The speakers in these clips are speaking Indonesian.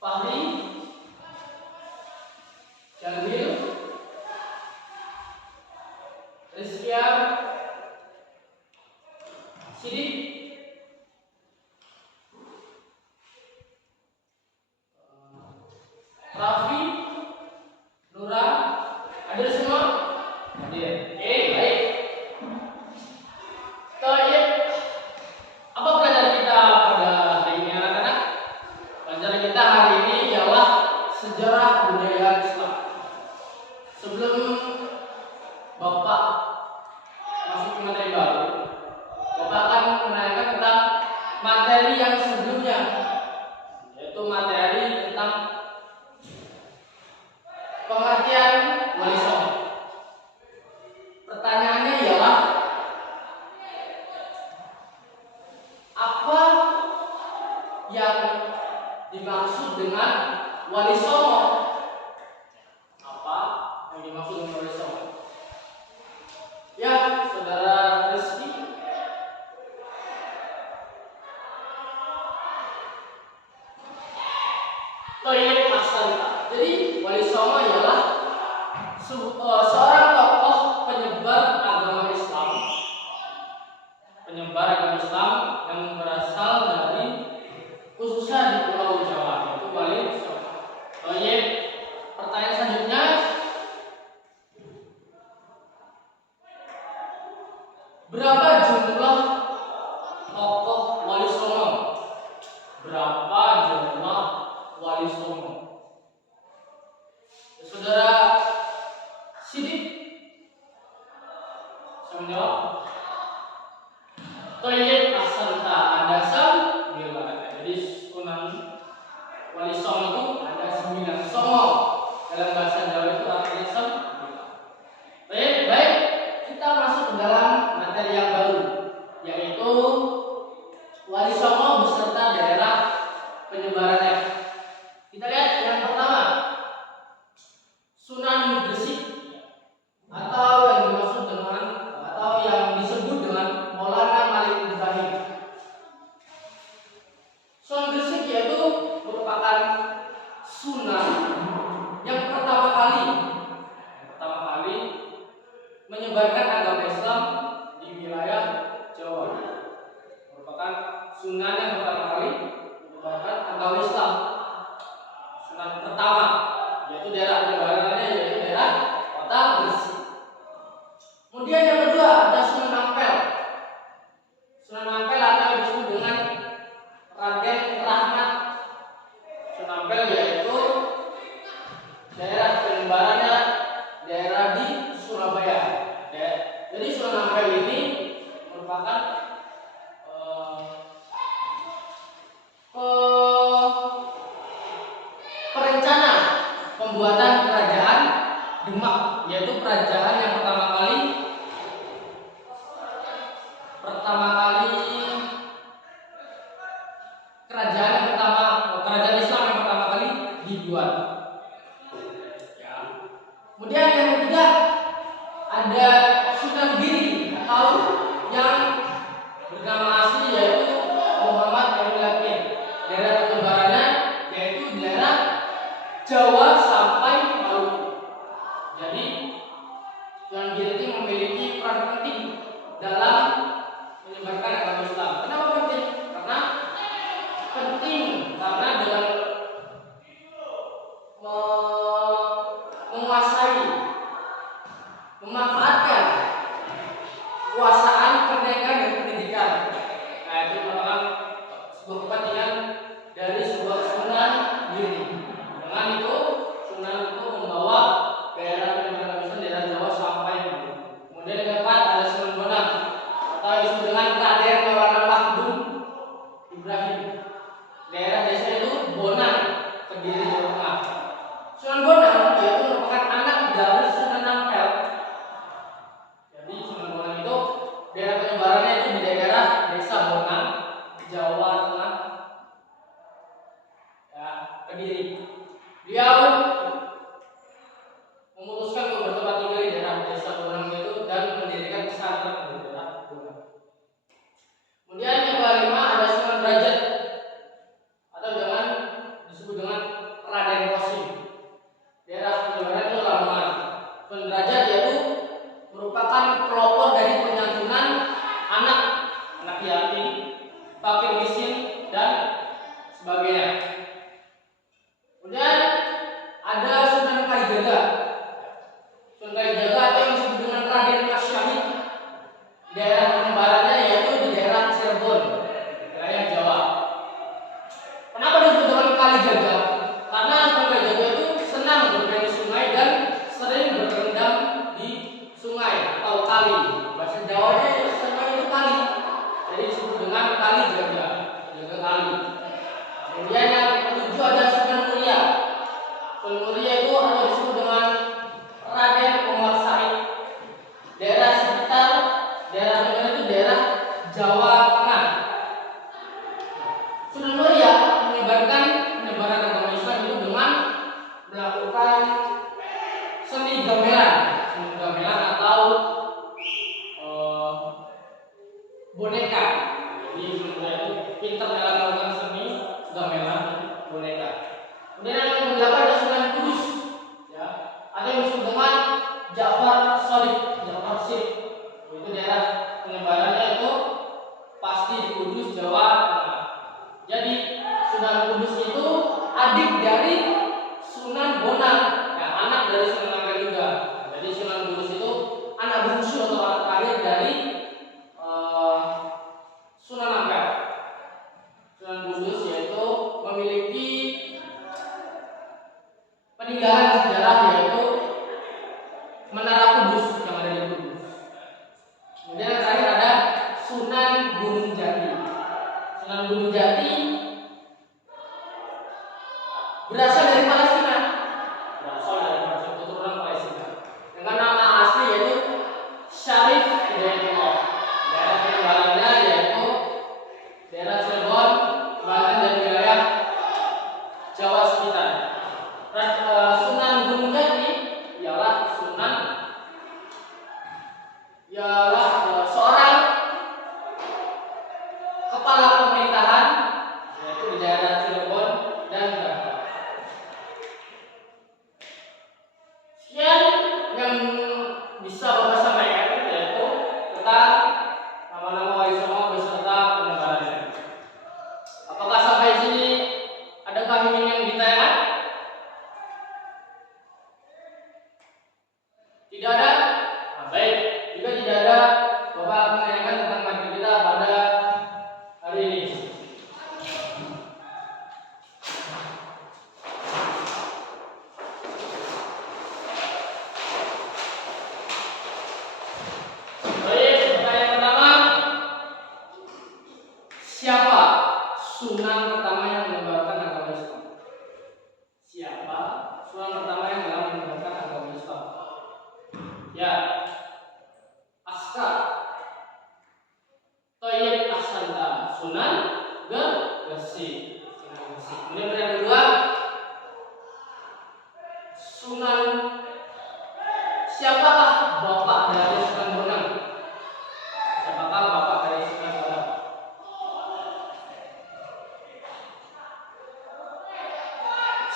Fahri, Jamil, Rizkia, Sidik, Raffi, Nura, hadir semua? Hadir. Oke, baik. Baik. Apa pelajaran kita pada hari ini, anak-anak? Pelajaran kita hari ini ialah sejarah budaya Islam. Sebelum Bapak masuk ke materi baru, Bapak akan menanyakan tentang materi yang sebelumnya, yaitu materi tentang pengertian wali songo. Pertanyaannya ialah, apa yang dimaksud dengan wali songo? Apa yang dimaksud dengan wali songo? Ya, saudara Rizky. Toyib Asalita. Jadi wali songo ialah seorang tokoh penyebar agama Islam, yang berasal dari khususnya di Pulau Jawa, yaitu wali songo. Toyib. Pertanyaan selanjutnya, berapa jumlah tokoh wali songo? Berapa jumlah wali songo? Saudara Sidik, saya menjawab. Toyib Asalta, ada 9. Jadi Sunan Wali Songo itu ada 9. Songo dalam bahasa Jawa itu artinya 9. Baik, kita masuk ke dalam materi yang baru, yaitu Wali Songo beserta daerah penyebarannya. Kita lihat yang pertama, Sunan Gresik, atau yang dimaksud dengan atau yang disebut dengan Maulana Malik Ibrahim. Sunan Gresik yaitu merupakan sunan yang pertama kali menyebarkan agama Islam di wilayah Jawa. Merupakan sunan yang pertama kali menyebarkan agama Islam. Sunan pertama, yaitu daerah penyebarannya yaitu daerah Kota Gresik. Kemudian yang kedua ada Sunan Ampel. Sunan Ampel atau disebut dengan Raden Rahmat. Sunan Ampel yaitu daerah penyebarannya daerah di Surabaya. Jadi Sunan Ampel ini merupakan perencana pembuatan kerajaan Demak, yaitu kerajaan yang pertama kali kerajaan Islam yang pertama kali dibuat. Ya. Kemudian yang ketiga ada Sunan Giri atau yang bernama asli yaitu Muhammad Emil Yakin. Daerah penyebarannya yaitu daerah Jawa sampai Maluku. Jadi Sunan Giri ini memiliki peran penting dalam menyebarkan agama Islam. Kenapa penting? Karena dengan menguasai, memanfaatkan kekuasaan pendidikan dan pendidikan. Nah, itu merupakan sebuah kepentingan dari sebuah Sunan Giri. Dengan itu Sunan itu membawa daerah penyebaran Islam daerah Jawa sampai Maluku. Kemudian yang keempat ada Sunan Bonang atau disebut dengan Raden Maulana Pakdum Ibrahim. Daerah desa itu Bonang, Kediri, Jawa Tengah. Sunan Bonang yaitu merupakan anak dari Sunan Ampel. Jadi Sunan Bonang itu daerah penyebarannya itu di daerah desa Bonang, Jawa Tengah, ya, Kediri. Beliau memutuskan untuk bertempat tinggal di daerah desa Bonang itu dan mendirikan pesantren di daerah Bonang. Kemudian yang kelima ada Sunan Derajat atau disebut dengan Kemudian ada Sunan Kalijaga. Sunan Kalijaga atau yang disebut dengan Raden Mas Syahid. Daerah penyebarannya yaitu di daerah Cirebon, wilayah Jawa. Kenapa disebut dengan Kalijaga? Karena Sunan Kalijaga itu senang bermain di sungai dan sering berendam di sungai atau kali. Bahasa Jawanya sungai itu kali. Jadi disebut dengan Kalijaga, jaga kali. Kemudian yang ketujuh ada Sunan Muria. Sunan Muria itu atau disebut dengan Raden Omar Said. Daerah sekitar daerah itu daerah Jawa Tengah. Sunan Muria menyebarkan penyebaran agama Islam itu dengan melakukan seni gamelan atau boneka. Jadi Sunan Muria itu pintar dalam melakukan seni gamelan boneka. Kemudian yang ke-8 ada Sunan Kudus, ya, atau yang disebut dengan Ja'far Shadiq, Ja'far Shadiq. Itu daerah penyebarannya itu pasti di Kudus, Jawa Tengah. Jadi Sunan Kudus itu adik dari Sunan Bonang, ya, anak dari Sunan Ampel juga. Jadi Sunan Kudus itu anak bungsu atau anak terakhir dari Sunan Ampel. Sunan Kudus yaitu memiliki peninggalan sejarah yaitu Menara Kudus yang ada di Kudus. Kemudian yang terakhir ada Sunan Gunung Jati. Sunan Gunung Jati berasal dari Palestina. Berasal dari Palestina, keturunan Palestina. Dengan nama asli yaitu Syarif Hidayatullah. Daerah penyebarannya yaitu daerah Cirebon, Banten dan wilayah Jawa sekitar. Sunan Gunung Jati ialah seorang kepala pemerintahan yaitu di daerah Cirebon dan Banten. Sekian yang bisa Bapak sampaikan yaitu tentang nama-nama wali songo beserta penyebarannya. Apakah sampai sini adakah yang ditanyakan? Tidak ada? Nah, baik. Jika tidak ada, Bapak menanyakan tentang materi kita pada hari ini. Baik, pertanyaan pertama. Siapa Sunan pertama yang menyebarkan agama Islam? Siapa Sunan pertama yang telah menyebarkan agama Islam? Ya, Askar Thayyib Ahsanta, Sunan Gresik. Kemudian yang kedua, Sunan, siapakah bapak dari Sunan Bonang? Siapakah bapak dari Sunan Bonang?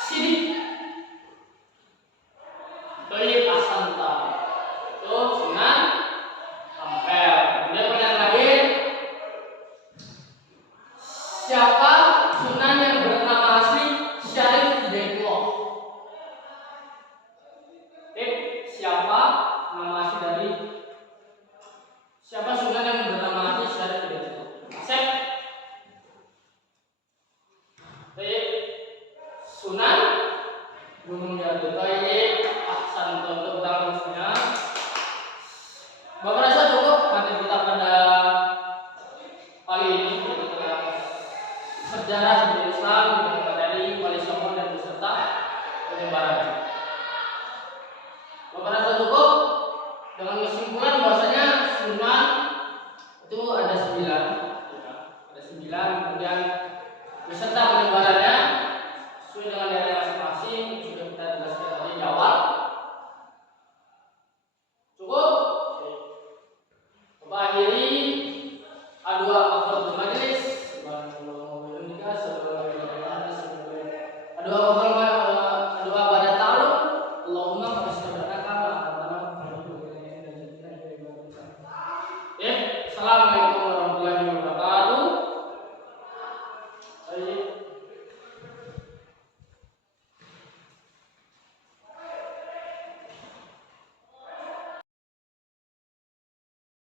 Sidik Thayyib Ahsanta, itu Sunan Ampel. Kemudian pertanyaan terakhir, siapa Sunan yang bernama asli Syarif Hidayatullah? Siapa nama asli dari siapa Sunan yang bernama asli Syarif Hidayatullah? Asep. Sunan Gunung Jati. Ahsan untuk tanggalnya. Bapak rasa cukup materi kita pada kali ini yaitu tentang sejarah Islam dengan materi wali songo dan beserta penyebaran. Bapak rasa cukup dengan kesimpulan bahwasanya Sunan itu ada 9, ada 9, kemudian beserta penyebarannya sesuai dengan daerah masing-masing sudah kita jelaskan tadi di awal. Cukup. Bapak akhiri A2 kafaratul majelis. A2 pada ta'alum. Allahumma Assalamualaikum.